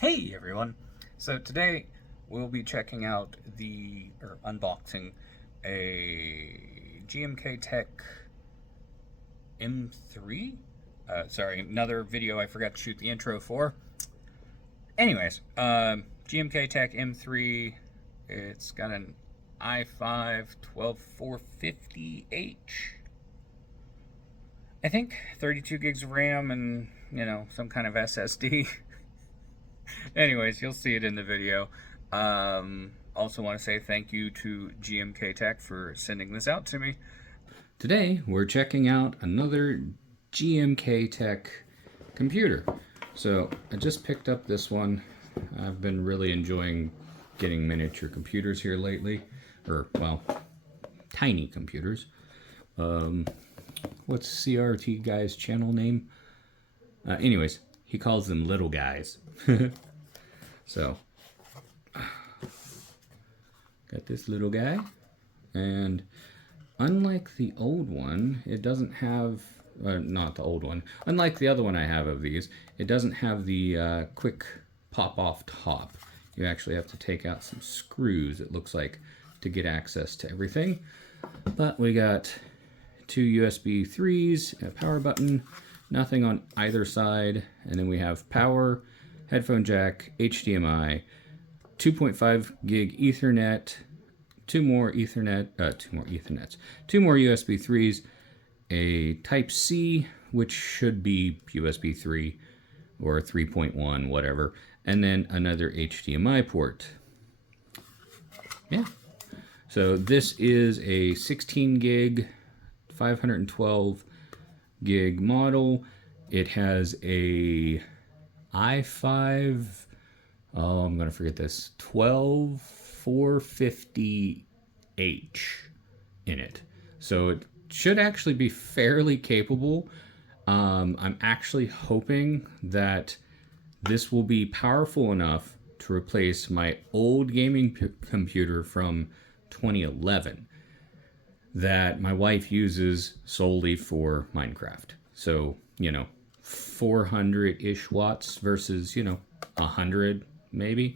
Hey everyone! So today we'll be checking out or unboxing a GMKtec M3? Sorry, another video I forgot to shoot the intro for. Anyways, GMKtec M3, it's got an i5 12450H. I think 32 gigs of RAM and, some kind of SSD. Anyways, you'll see it in the video. Also want to say thank you to GMKtec for sending this out to me. Today, we're checking out another GMKtec computer. So, I just picked up this one. I've been really enjoying getting miniature computers here lately. Or, well, tiny computers. What's CRT guy's channel name? Anyways, he calls them little guys. So, got this little guy, and unlike the old one, it doesn't have, not the old one, unlike the other one I have of these, it doesn't have the quick pop-off top. You actually have to take out some screws, it looks like, to get access to everything. But we got two USB 3s, a power button, nothing on either side, and then we have power, headphone jack, HDMI, 2.5 gig Ethernet, two more USB 3s, a Type C, which should be USB 3 or 3.1, whatever, and then another HDMI port. Yeah. So this is a 16 gig, 512 gig model. It has a i5, I'm going to forget this, 12450H in it. So it should actually be fairly capable. I'm actually hoping that this will be powerful enough to replace my old gaming computer from 2011 that my wife uses solely for Minecraft. So, 400-ish watts versus, 100 maybe.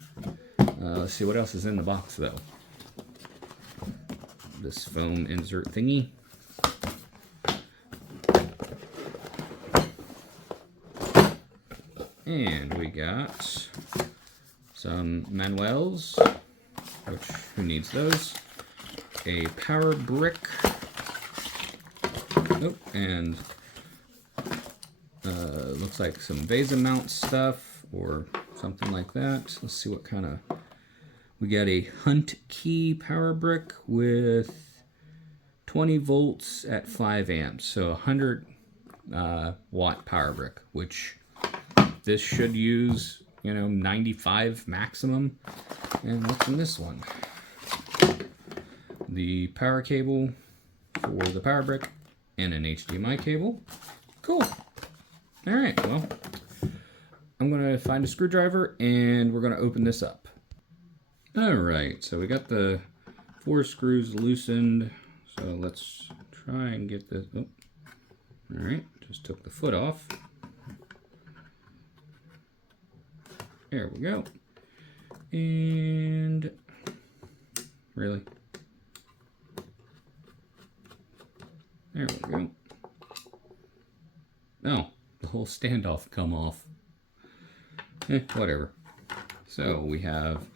Let's see what else is in the box though. This foam insert thingy. And we got some manuals, which who needs those? A power brick. Oh, and looks like some VESA mount stuff or something like that. Let's see what kind of... We got a Hunt Key power brick with 20 volts at 5 amps. So 100 watt power brick, which this should use, 95 maximum. And what's in this one? The power cable for the power brick and an HDMI cable. Cool. All right, well, I'm going to find a screwdriver and we're going to open this up. All right, so we got the 4 screws loosened. So let's try and get this. Oh, all right, just took the foot off. There we go. And really? There we go. Oh, the whole standoff come off. Whatever. So we have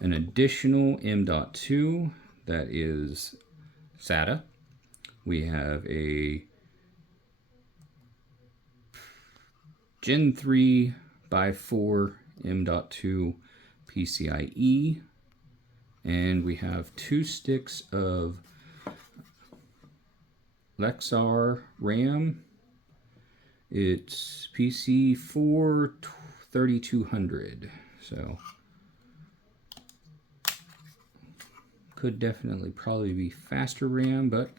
an additional M.2 that is SATA. We have a Gen 3 by 4 M.2 PCIe. And we have 2 sticks of Lexar RAM. It's PC4 3200, so could definitely probably be faster RAM, but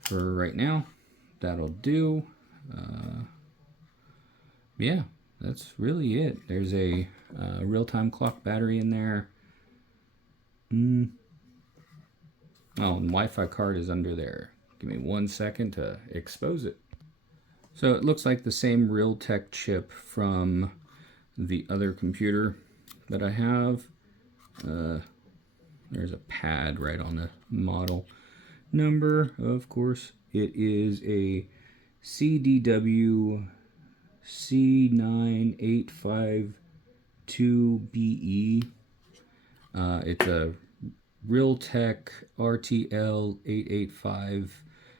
for right now, that'll do. Yeah, that's really it. There's a real-time clock battery in there. Oh, and Wi-Fi card is under there. Give me 1 second to expose it. So it looks like the same Realtek chip from the other computer that I have. There's a pad right on the model number. Of course, it is a CDW C9852BE. It's a Realtek RTL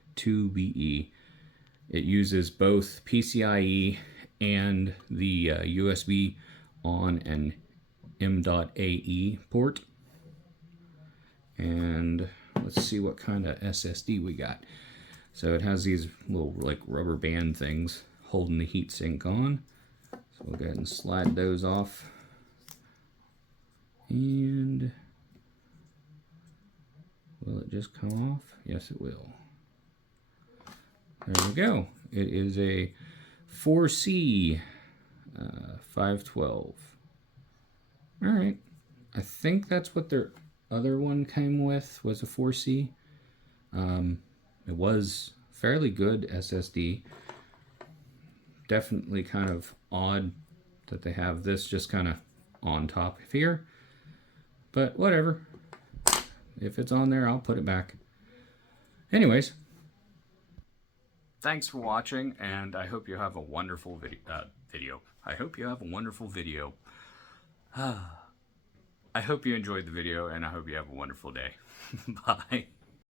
8852BE. It uses both PCIe and the USB on an M.AE port. And let's see what kind of SSD we got. So it has these little like rubber band things holding the heatsink on. So we'll go ahead and slide those off. And will it just come off? Yes, it will. There we go. It is a 4C 512. All right. I think that's what their other one came with, was a 4C. It was fairly good SSD. Definitely kind of odd that they have this just kind of on top of here. But whatever. If it's on there, I'll put it back. Anyways. Thanks for watching, and I hope you have a wonderful video. I hope you have a wonderful video. I hope you enjoyed the video, and I hope you have a wonderful day. Bye.